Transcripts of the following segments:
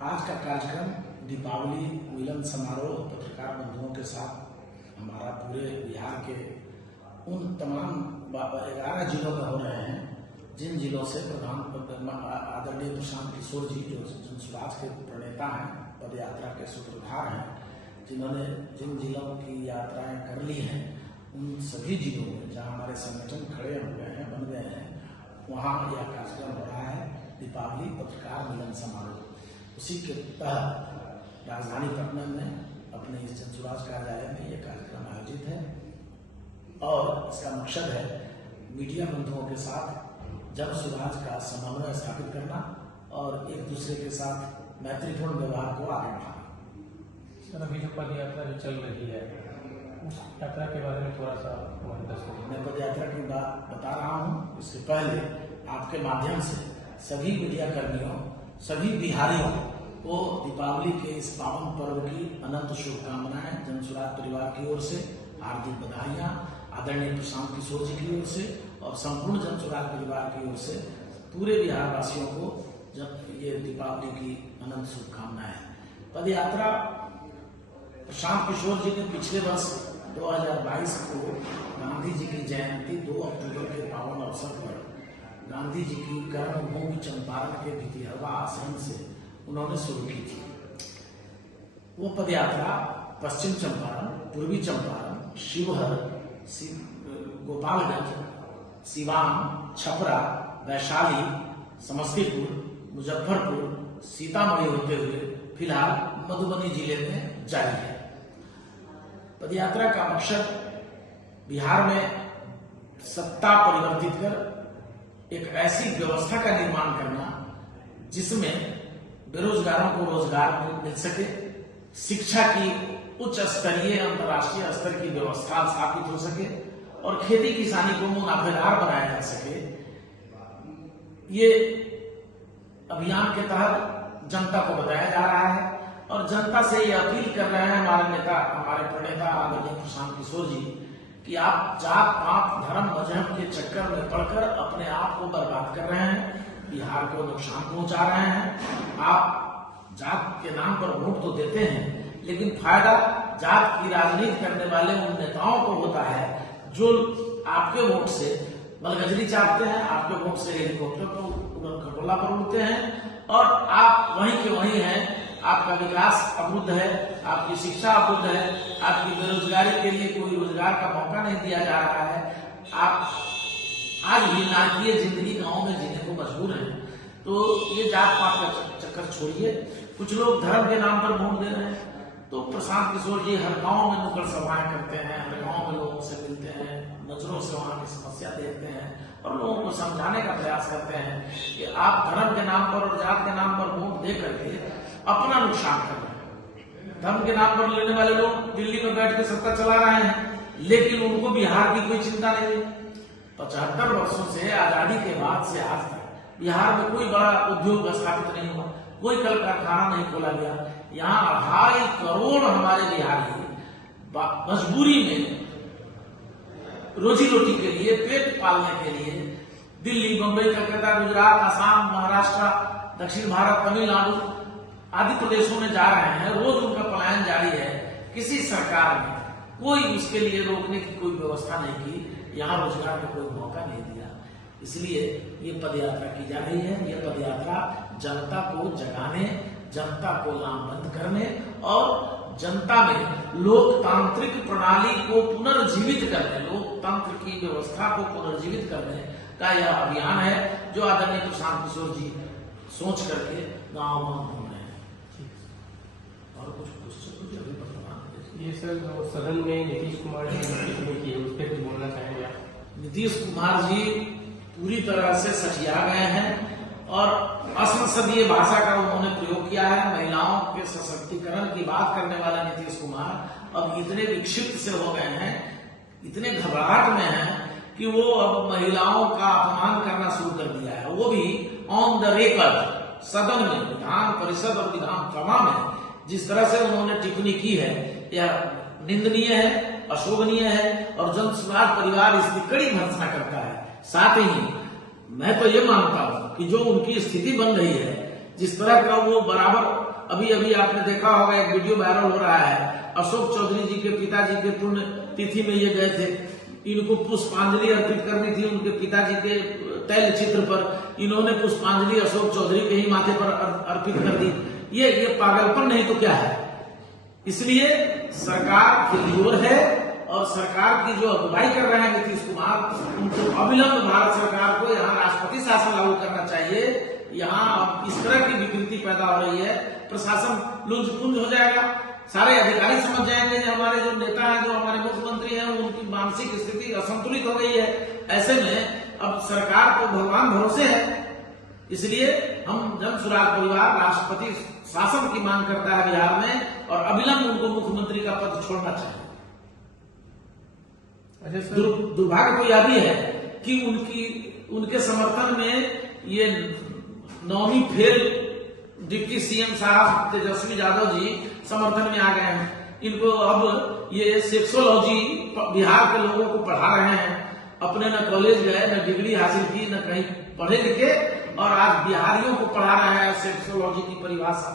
आज का कार्यक्रम दीपावली मिलन समारोह पत्रकार बंधुओं के साथ हमारा पूरे बिहार के उन तमाम 11 जिलों में हो रहे हैं, जिन जिलों से आदरणीय प्रशांत किशोर जी जो जनसुराज के प्रणेता हैं, पद यात्रा के सूत्रधार हैं, जिन्होंने जिन जिलों की यात्राएं कर ली हैं, उन सभी जिलों में जहां हमारे संगठन खड़े हुए हैं, बन गए हैं, वहां यह कार्यक्रम हो रहा है दीपावली पत्रकार मिलन समारोह। उसी के तहत राजधानी पटना में अपने इस जनसुराज कार्यालय में यह कार्यक्रम आयोजित है और इसका मकसद है मीडिया बंधुओं के साथ जनसुराज का समन्वय स्थापित करना और एक दूसरे के साथ मैत्रीपूर्ण व्यवहार को आगे बढ़ाना। सर, अभी जो पद यात्रा जो चल रही है उस यात्रा के बारे में थोड़ा सा मैं पद यात्रा की बात बता रहा हूँ। इसके पहले आपके माध्यम से सभी मीडिया कर्मियों, सभी बिहारियों को दीपावली के इस पावन पर्व की अनंत शुभकामनाएं जनसुराज परिवार की ओर से, हार्दिक बधाइयां आदरणीय प्रशांत किशोर जी की ओर से और संपूर्ण जनसुराज परिवार की ओर से पूरे बिहार वासियों को जब ये दीपावली की अनंत शुभकामनाएं। पद यात्रा प्रशांत किशोर जी ने पिछले वर्ष 2022 को गांधी जी की जयंती 2 अक्टूबर के पावन अवसर पर गांधी जी की कर्मभूमि चंपारण के भितिहरवा आश्रम से उन्होंने शुरू की थी। वो पदयात्रा पश्चिम चंपारण, पूर्वी चंपारण, शिवहर, गोपालगंज, सिवान, छपरा, वैशाली, समस्तीपुर, मुजफ्फरपुर, सीतामढ़ी होते हुए फिलहाल मधुबनी जिले में जारी है। पदयात्रा का मकसद बिहार में सत्ता परिवर्तित कर एक ऐसी व्यवस्था का निर्माण करना जिसमें बेरोजगारों को रोजगार मिल सके, शिक्षा की उच्च स्तरीय अंतर्राष्ट्रीय स्तर की व्यवस्था स्थापित हो सके और खेती किसानी को मुनाफेदार बनाया जा सके। ये अभियान के तहत जनता को बताया जा रहा है और जनता से ये अपील कर रहे हैं हमारे प्रणेता आदरणीय प्रशांत किशोर जी कि आप जात पात धर्म मजहब के चक्कर में पड़कर अपने आप को बर्बाद कर रहे हैं, बिहार को नुकसान पहुंचा रहे हैं। आप जात के नाम पर वोट तो देते हैं, लेकिन फायदा जात की राजनीति करने वाले उन नेताओं को होता है जो आपके वोट से बलगजरी चाहते हैं, आपके वोट से हेलीकॉप्टर पर खटोला पर उड़ते हैं और आप वहीं के वहीं हैं। आपका विकास अवरुद्ध है, आपकी शिक्षा अवरुद्ध है, आपकी बेरोजगारी के लिए कोई रोजगार का मौका नहीं दिया जा रहा है। आप आज भी नाटकीय जिंदगी गांव में जीने को मजबूर हैं। तो ये जात पात का चक्कर छोड़िए। कुछ लोग धर्म के नाम पर वोट दे रहे हैं, तो प्रशांत किशोर जी हर गांव में नुक्कड़ सभाएं करते हैं, हर गांव में लोगों से मिलते हैं, नजरों से वहां की समस्या देखते हैं और लोगों को समझाने का प्रयास करते हैं कि आप धर्म के नाम पर और जात के नाम पर वोट दे करके अपना नुकसान कर रहे हैं। धर्म के नाम पर लेने वाले लोग दिल्ली में बैठ के सत्ता चला रहे हैं, लेकिन उनको बिहार की कोई चिंता नहीं है। 75 वर्षों से आजादी के बाद से आज तक बिहार में कोई बड़ा उद्योग स्थापित नहीं हुआ, कोई कल कारखाना नहीं खोला गया। यहाँ 2.5 करोड़ हमारे बिहारी मजबूरी में रोजी रोटी के लिए, पेट पालने के लिए दिल्ली, मुंबई, कलकत्ता, गुजरात, आसाम, महाराष्ट्र, दक्षिण भारत, तमिलनाडु आदि प्रदेशों में जा रहे हैं। रोज उनका पलायन जारी है। किसी सरकार ने कोई उसके लिए रोकने की कोई व्यवस्था नहीं की, यहाँ रोजगार का कोई मौका नहीं दिया। इसलिए ये पदयात्रा की जा रही है। ये पदयात्रा जनता को जगाने, जनता को लामबंद करने और जनता में लोकतांत्रिक प्रणाली को पुनर्जीवित करने, लोकतंत्र की व्यवस्था को पुनर्जीवित करने का यह अभियान है जो आदरणीय प्रशांत किशोर जी सोच करके गाँव में घूम रहे हैं। और कुछ ये सर सदन में नीतीश कुमार जी ने टिप्पणी की है, उस पर कुछ बोलना चाहेंगे आप? नीतीश कुमार जी पूरी तरह से सठिया गए हैं और असंसदीय भाषा का उन्होंने प्रयोग किया है। महिलाओं के सशक्तिकरण की बात करने वाला नीतीश कुमार अब इतने विक्षिप्त से हो गए हैं, इतने घबराहट में हैं कि वो अब महिलाओं का अपमान करना शुरू कर दिया है। वो भी ऑन द रेकर्ड सदन में, विधान परिषद और विधानसभा में जिस तरह से उन्होंने टिप्पणी की है, यह निंदनीय है, अशोभनीय है और जनसुराज परिवार इसकी कड़ी भर्त्सना करता है। साथ ही मैं तो ये मानता हूं कि जो उनकी स्थिति बन रही है, जिस तरह का वो बराबर, अभी अभी आपने देखा होगा एक वीडियो वायरल हो रहा है, अशोक चौधरी जी के पिताजी के पुण्य तिथि में ये गए थे, इनको पुष्पांजलि अर्पित करनी थी उनके पिताजी के तैल चित्र पर, इन्होंने पुष्पांजलि अशोक चौधरी के ही माथे पर अर्पित कर दी। ये पागलपन नहीं तो क्या है। इसलिए सरकार फेल्योर है और सरकार की जो अगुवाई कर रहे हैं नीतीश कुमार, उनको अविलंब भारत सरकार को यहाँ राष्ट्रपति शासन लागू करना चाहिए। यहाँ इस तरह की विकृति पैदा हो रही है, प्रशासन लुंज पुंज हो जाएगा, सारे अधिकारी समझ जाएंगे कि हमारे जो नेता हैं, जो हमारे मुख्यमंत्री हैं, उनकी मानसिक स्थिति असंतुलित हो गई है। ऐसे में अब सरकार को भगवान भरोसे है। इसलिए हम जन सुराज परिवार राष्ट्रपति शासन की मांग करता है बिहार में, और अविलंब उनको मुख्यमंत्री का पद छोड़ना चाहिए। दुर्भाग्य को यह भी है कि उनके समर्थन में ये 9वीं फेल डिप्टी सीएम साहब तेजस्वी यादव जी समर्थन में आ गए हैं। इनको अब ये सेक्सोलॉजी बिहार के लोगों को पढ़ा रहे हैं। अपने न कॉलेज गए, न डिग्री हासिल की, न कहीं पढ़े लिखे, और आज बिहारियों को पढ़ा रहा है सेक्सोलॉजी की परिभाषा।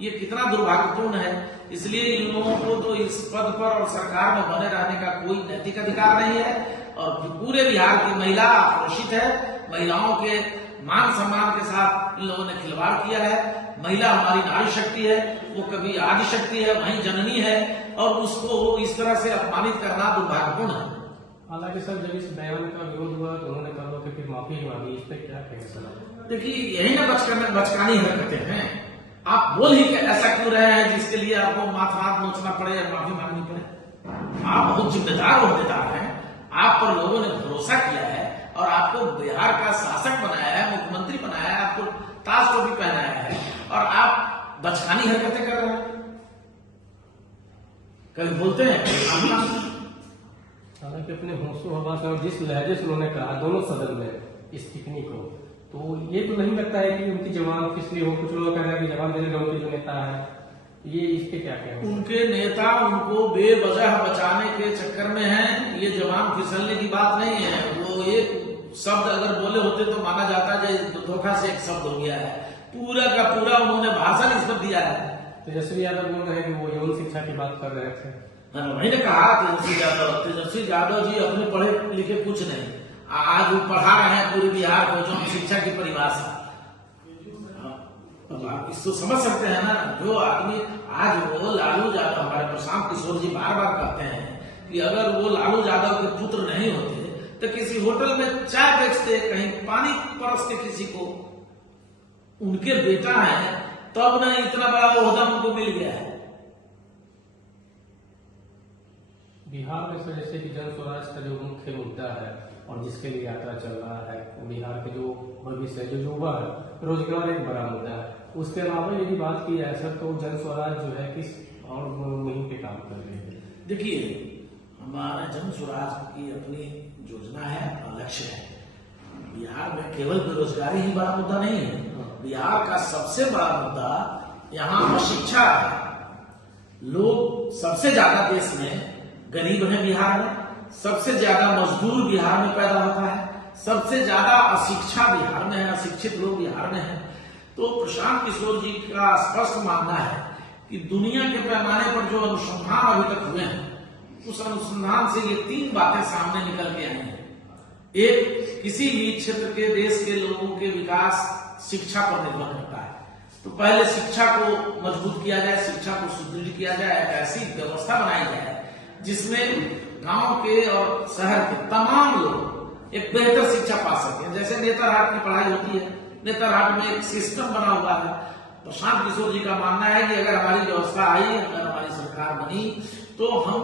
ये कितना दुर्भाग्यपूर्ण है। इसलिए इन लोगों को तो इस पद पर और सरकार में बने रहने का कोई नैतिक अधिकार नहीं है। और पूरे बिहार की महिला आक्रोशित है। महिलाओं के मान सम्मान के साथ इन लोगों ने खिलवाड़ किया है। महिला हमारी नारी शक्ति है, वो कभी आदि शक्ति है, वहीं जननी है, और उसको इस तरह से अपमानित करना दुर्भाग्यपूर्ण है। हालांकि सर जब इस बयान का विरोध हुआ तो उन्होंने कहा कि फिर माफी मांगी, इस पर क्या कहेंगे सर? देखिए, यही ना बचकानी हरकतें हैं। आप बोल ही ऐसा क्यों रहे हैं जिसके लिए आपको हाथ नोचना पड़े या माफी मांगनी पड़े? आप बहुत जिम्मेदार उम्मीदवार हैं, आप पर लोगों ने भरोसा किया है और आपको बिहार का शासक बनाया है, मुख्यमंत्री बनाया है, आपको ताज टोपी पहनाया है, और आप बचकानी हरकतें कर रहे हैं। कभी बोलते हैं हालांकि अपने होशो हवास और जिस लहजे से उन्होंने कहा दोनों सदन में इस टिप्पणी को, तो ये तो नहीं लगता है कि उनकी जवान किस लिए हो? कुछ लोग कह रहे हैं कि जवान देने उनके जो नेता है, ये इसके क्या कहेंगे? उनके नेता उनको बेवजह बचाने के चक्कर में हैं। ये जवान फिसलने की बात नहीं है। वो एक शब्द अगर बोले होते तो माना जाता है धोखा से एक शब्द हो गया है। पूरा का पूरा उन्होंने भाषण इस पर दिया है। तेजस्वी यादव बोल रहे हैं कि वो यौन शिक्षा की बात कर रहे थे। वही ने कहा तेजस्वी यादव जी अपने पढ़े लिखे कुछ नहीं, आज वो पढ़ा रहे हैं पूरे बिहार को जो शिक्षा की परिभाषा। इसको समझ सकते हैं ना, जो आदमी आज वो लालू यादव, हमारे प्रशांत किशोर जी बार बार कहते हैं कि अगर वो लालू यादव के पुत्र नहीं होते तो किसी होटल में चाय बेचते, कहीं पानी परसते किसी को, उनके बेटा है तब ना इतना बड़ा ओहदा उनको मिल गया है। बिहार में सर जैसे कि जन स्वराज का जो मुख्य मुद्दा है और जिसके लिए यात्रा चल रहा है, बिहार के जो भविष्य जो युवा है, रोजगार एक बड़ा मुद्दा है। उसके अलावा यदि बात की जाए सर तो जन स्वराज जो है किस और मुहिम पे काम कर रही है? देखिए, हमारा जन स्वराज की अपनी योजना है और लक्ष्य है। बिहार में केवल बेरोजगारी ही बड़ा मुद्दा नहीं है। बिहार का सबसे बड़ा मुद्दा यहाँ अशिक्षा है। लोग सबसे ज्यादा देश में गरीब है बिहार में, सबसे ज्यादा मजदूर बिहार में पैदा होता है, सबसे ज्यादा अशिक्षा बिहार में है, अशिक्षित लोग बिहार में है। तो प्रशांत किशोर जी का स्पष्ट मानना है कि दुनिया के पैमाने पर जो अनुसंधान अभी तक हुए हैं, उस अनुसंधान से ये 3 बातें सामने निकल के आई हैं। एक, किसी भी क्षेत्र के देश के लोगों के विकास शिक्षा पर निर्भर करता है। तो पहले शिक्षा को मजबूत किया जाए, शिक्षा को सुदृढ़ किया जाए, एक ऐसी व्यवस्था बनाई जाए जिसमें गांव के और शहर के तमाम लोग एक बेहतर शिक्षा पा सकें। जैसे नेतरहाट की पढ़ाई होती है, नेतरहाट में एक सिस्टम बना हुआ है। प्रशांत किशोर जी का मानना है कि अगर हमारी व्यवस्था आई, अगर हमारी सरकार बनी, तो हम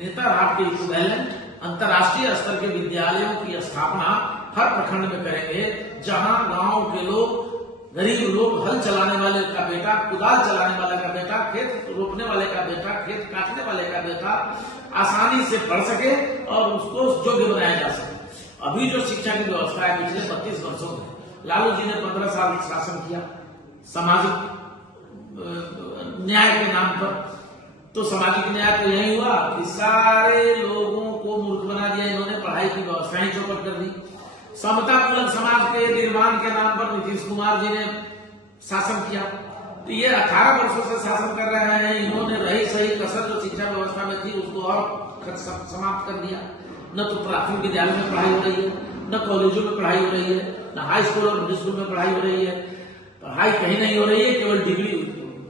नेतरहाट के इक्विवेलेंट अंतर्राष्ट्रीय स्तर के विद्यालयों की स्थापना हर प्रखंड में करेंगे, जहां गांव के लोग, गरीब लोग, हल चलाने वाले का बेटा, कुदाल चलाने वाले का बेटा, खेत रोपने वाले का बेटा, खेत काटने वाले का बेटा आसानी से पढ़ सके और उसको योग्य बनाया जा सके। अभी जो शिक्षा की व्यवस्था है, पिछले 32 वर्षों में लालू जी ने 15 साल शासन किया सामाजिक न्याय के नाम पर। तो सामाजिक न्याय तो यही हुआ कि सारे लोगों को मूर्ख बना दिया इन्होंने, पढ़ाई की व्यवस्था ही चौपट कर दी। समतापूर्ण समाज के निर्माण के नाम पर नीतीश कुमार जी ने शासन किया। तो ये 18 वर्षों से शासन कर रहे हैं। इन्होंने रही सही कसर जो शिक्षा व्यवस्था में थी उसको और समाप्त कर दिया। न तो प्राथमिक विद्यालय में पढ़ाई हो रही है, न कॉलेजों में पढ़ाई हो रही है, न हाई स्कूल और मिडिल स्कूल में पढ़ाई हो रही है। पढ़ाई कहीं नहीं हो रही है, केवल डिग्री।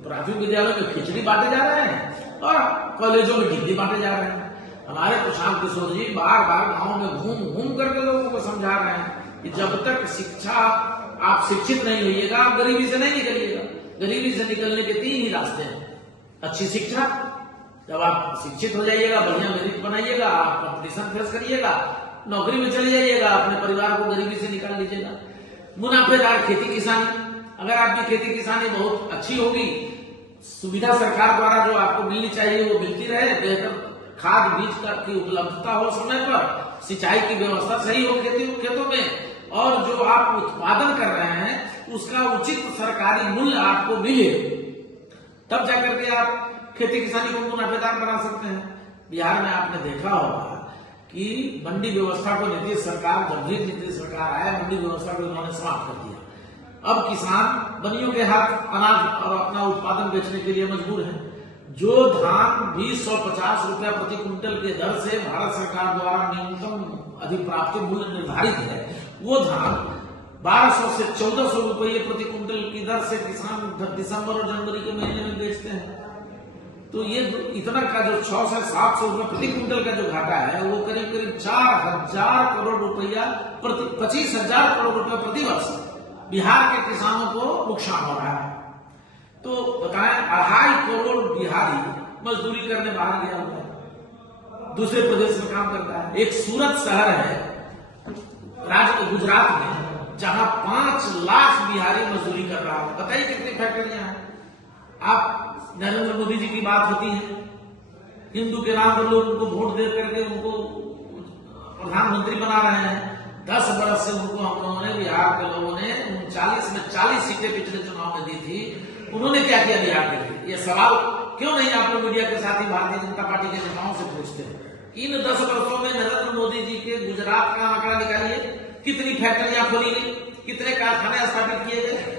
प्राथमिक विद्यालयों में खिचड़ी बांटे जा रहे हैं और कॉलेजों में डिग्री बांटे जा रहे हैं। हमारे प्रशांत किशोर जी बार बार गाँव में घूम घूम करके लोगों को समझा रहे हैं कि जब तक शिक्षा आप शिक्षित नहीं होइएगा, आप गरीबी से नहीं निकलिएगा। गरीबी से निकलने के 3 ही रास्ते हैं। अच्छी शिक्षा, जब आप शिक्षित हो जाइएगा, बढ़िया मेरिट बनाइएगा, आप कंपटीशन फेस करिएगा, नौकरी में चले जाइएगा, अपने परिवार को गरीबी से निकाल लीजिएगा। मुनाफेदार खेती किसानी, अगर आपकी खेती किसानी बहुत अच्छी होगी, सुविधा सरकार द्वारा जो आपको मिलनी चाहिए वो मिलती रहे, बेहतर खाद बीज की उपलब्धता हो समय पर, सिंचाई की व्यवस्था सही हो खेतों में, और जो आप उत्पादन कर रहे हैं उसका उचित सरकारी मूल्य आपको मिले, तब जाकर के आप खेती किसानी को मुनाफेदार बना सकते हैं। बिहार में आपने देखा होगा कि मंडी व्यवस्था को नीतीश सरकार, जब भी नीतीश सरकार आया, मंडी व्यवस्था को उन्होंने समाप्त कर दिया। अब किसान बनियों के हाथ अनाज और अपना उत्पादन बेचने के लिए मजबूर है। जो धान 250 रुपया प्रति क्विंटल के दर से भारत सरकार द्वारा न्यूनतम अधिप्राप्ति मूल्य निर्धारित है, वो धान 1200 से 1400 रुपये प्रति क्विंटल की दर से किसान दिसंबर और जनवरी के महीने में बेचते हैं। तो ये इतना का जो 600 से 700 रुपये प्रति क्विंटल का जो घाटा है, वो करीब करीब 4000 करोड़ रुपया 25,000 करोड़ रुपया प्रति वर्ष बिहार के किसानों को नुकसान हो रहा है। तो बताएं, 2.5 करोड़ बिहारी मजदूरी करने बाहर गया हुआ है, दूसरे प्रदेश में काम करता है। एक सूरत शहर है राज्य गुजरात में, जहां 5 लाख बिहारी मजदूरी कर रहा है। बताइए कितनी फैक्ट्रियां हैं। आप नरेंद्र मोदी जी की बात होती है, हिंदू के नाम पर लोग उनको वोट दे करके उनको प्रधानमंत्री बना रहे हैं। 10 बरस से उनको हम लोगों ने, बिहार के लोगों ने 39 में 40 सीटें पिछले चुनाव में दी थी। उन्होंने क्या किया बिहार के लिए? ये सवाल क्यों नहीं आप लोग मीडिया के साथ ही भारतीय जनता पार्टी के नेताओं से पूछते हैं? इन 10 वर्षों में नरेंद्र मोदी जी के गुजरात का आंकड़ा निकालिए, कितनी फैक्ट्रियां खोली गई, कितने कारखाने स्थापित किए गए।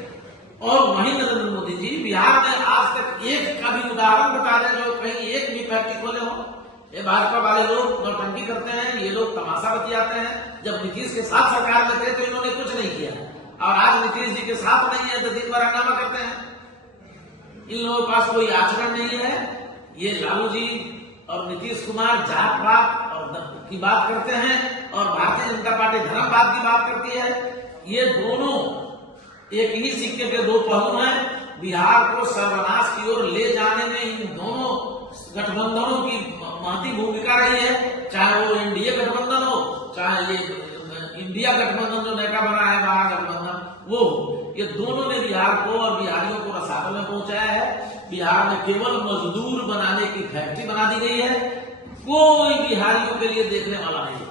और वहीं नरेंद्र मोदी जी बिहार में आज तक एक का भी उदाहरण बता दें जो कहीं एक भी फैक्ट्री खोले हो। ये भाजपा वाले लोग नौटंकी करते हैं, ये लोग तमाशा बतियाते हैं। जब नीतीश के साथ सरकार में थे तो इन्होंने कुछ नहीं किया, और आज नीतीश जी के साथ नहीं है तो दिन भर हंगामा करते हैं। इन लोगों के पास कोई आचरण नहीं है। ये लालू जी और नीतीश कुमार जात पात और की बात करते हैं, और भारतीय जनता पार्टी धर्मवाद की बात करती है। ये दोनों एक ही सिक्के के 2 पहलू हैं। बिहार को सर्वनाश की ओर ले जाने में इन दोनों गठबंधनों की महती भूमिका रही है, चाहे वो एनडीए गठबंधन हो, चाहे ये इंडिया गठबंधन जो नया बना है महागठबंधन, वो ये दोनों ने बिहार को और बिहारियों को रसातल में पहुंचाया है। बिहार में केवल मजदूर बनाने की फैक्ट्री बना दी गई है, कोई बिहारियों के लिए देखने वाला नहीं।